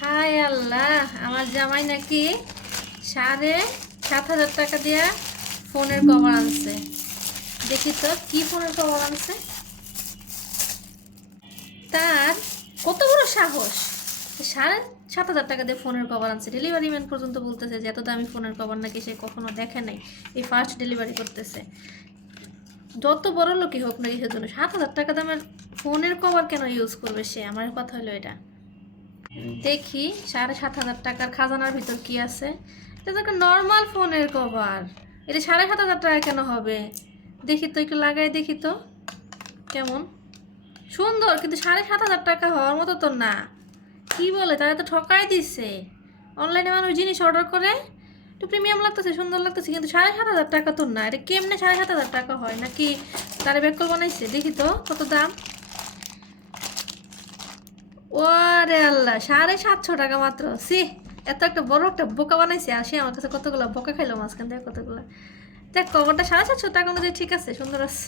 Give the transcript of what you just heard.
হায় আল্লাহ, আমার জামাই নাকি 7,500 টাকা দিয়া ফোনের কভার আনছে। দেখি তো কি ফোনের কভার আনছে। তার কত বড় সাহস! 7,500 টাকা দিয়ে ফোনের কভার আনছে। ডেলিভারি ম্যান পর্যন্ত বলতেছে যে এত দামি ফোনের কভার নাকি সে কখনো দেখে নাই, এই ফার্স্ট ডেলিভারি করতেছে। যত বড় লোকই হোক না কিসের জন্য 7,000 টাকা দামের ফোনের কভার কেন ইউজ করবে সে? আমার কথা হলো এটা। দেখি 7,500 টাকার খাজানার ভিতর কি আছে। এটা তো একটা নর্মাল ফোনের কভার, এটা 7,500 টাকা কেন হবে? দেখি তো, একটু লাগাই দেখি তো কেমন সুন্দর, কিন্তু 7,500 টাকা হওয়ার মতো তো না। কি বলে, তারা তো ঠকাই দিচ্ছে। অনলাইনে মানুষ জিনিস অর্ডার করে, একটু প্রিমিয়াম লাগতেছে, সুন্দর লাগতেছে, কিন্তু 7,500 টাকা তো না। এটা কেমনে 7,500 টাকা হয়? নাকি তারা ব্যাককল বানাইছে? দেখি তো কত দাম। ওরে আল্লাহ, 750 টাকা মাত্র! সি, এত একটা বড় একটা বোকা বানাইছে, আর সে আমার কাছে কতগুলো বোকা খাইলো মাঝখান থেকে কতগুলো। দেখ, কভারটা 750 টাকা অনুযায়ী ঠিক আছে, সুন্দর আছে।